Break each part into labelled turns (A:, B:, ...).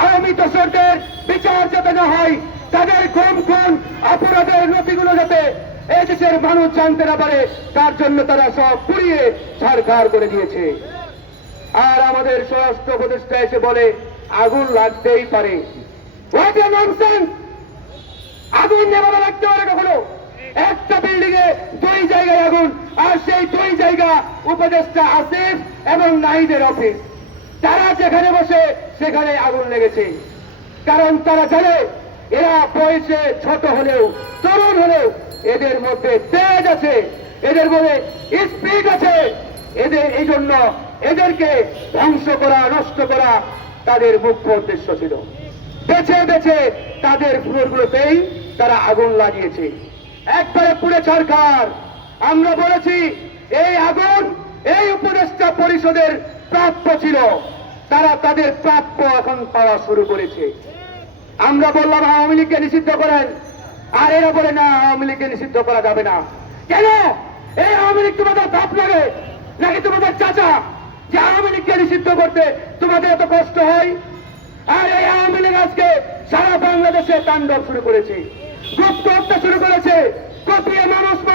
A: আওয়ামী দোষরদের বিচার যাতে না হয়, তাদের কোন কোন অপরাধের নথিগুলো যাতে এই দেশের মানুষ জানতে না পারে, তার জন্য তারা সব পুড়িয়ে ছাড়খাড় করে দিয়েছে। আর আমাদের স্বরাষ্ট্র উপদেষ্টা এসে বলে, আগুন লাগতেই পারে! আগুন নেভাবে লাগতে পারে কখনো? একটা বিল্ডিং এ দুই জায়গায় আগুন, আর সেই দুই জায়গা উপদেষ্টা আসিফ এবং নাহিদের অফিস তারা যেখানে বসে, সেখানে আগুন লেগেছে। কারণ তারা জানে, এরা বয়সে ছোট হলেও, তরুণ হলেও এদের মধ্যে তেজ আছে। এদের মধ্যে স্পিড আছে। এদের, এই জন্য এদেরকে ধ্বংস করা, নষ্ট করা তাদের মুখ্য উদ্দেশ্য ছিল। বেছে বেছে তাদের ফ্লোরগুলোতেই তারা আগুন লাগিয়েছে। একবারে পুড়ে সরকার আমরা বলেছি, এই আগুন এই উপদেষ্টা পরিষদের প্রাপ্য ছিল, তারা তাদের প্রাপ্য এখন পাওয়া শুরু করেছে। আমরা বললাম, আওয়ামী লীগকে নিষিদ্ধ করেন। আর এরা বলে, না, আওয়ামী লীগকে নিষিদ্ধ করা যাবে না। কেন? এই আওয়ামী লীগ তোমাদের ধাপ লাগে, নাকি তোমাদের চাচা? যে আওয়ামী লীগকে নিষিদ্ধ করতে তোমাদের এত কষ্ট হয়? আর এই আওয়ামী লীগ আজকে সারা বাংলাদেশে তাণ্ডব শুরু করেছে। গুপ্ত হত্যা শুরু করেছে। কপিয়ে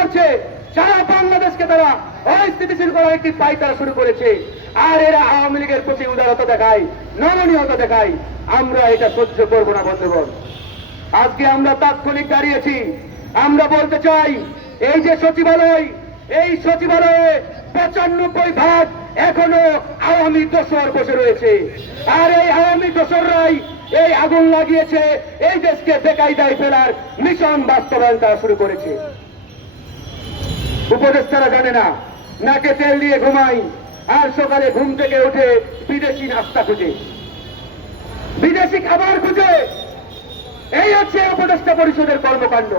A: মারছে সারা বাংলাদেশকে তারা অস্থিতিশীল করার একটি পাইতারা শুরু করেছে। আর এরা আওয়ামী লীগের প্রতি উদারতা দেখায়, নমনীয়তা দেখায়। আমরা এটা সহ্য করব না, বন্ধুগণ। আজকে আমরা তাৎক্ষণিক দাঁড়িয়েছি। আমরা বলতে চাই, এই যে সচিবালয়, এই সচিবালয়ে পঁচানব্বই ভাগ এখনও আওয়ামী দোসর বসে রয়েছে। আর এই আওয়ামী দোসররাই এই আগুন লাগিয়েছে, এই দেশকে বেকায়দায় ফেলার মিশন বাস্তবায়ন তারা শুরু করেছে। উপদেষ্টারা জানে না, নাকে তেল দিয়ে ঘুমাই, আর সকালে ঘুম থেকে উঠে বিদেশি নাস্তা খুঁজে। বিদেশি খাবার খুঁজে! এই হচ্ছে উপদেষ্টা পরিষদের কর্মকাণ্ড।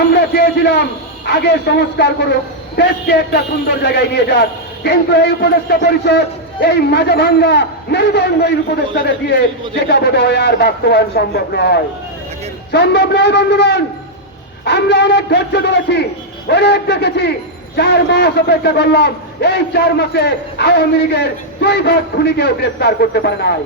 A: আমরা চেয়েছিলাম আগে সংস্কার করুক, দেশকে একটা সুন্দর জায়গায় নিয়ে যাক, কিন্তু এই উপদেষ্টা পরিষদ, এই মাজা ভাঙ্গা মেরুদণ্ডহীন উপদেষ্টাদের দিয়ে যেটা বোধ হয় আর বাস্তবায়ন সম্ভব নয়। সম্ভব নয়, বন্ধুগণ! আমরা অনেক ধৈর্য ধরেছি। অনেক দেখেছি। চার মাস অপেক্ষা করলাম। এই চার মাসে আওয়ামী লীগের দুই ভাগ খুনিকেও গ্রেফতার করতে পারে নাই।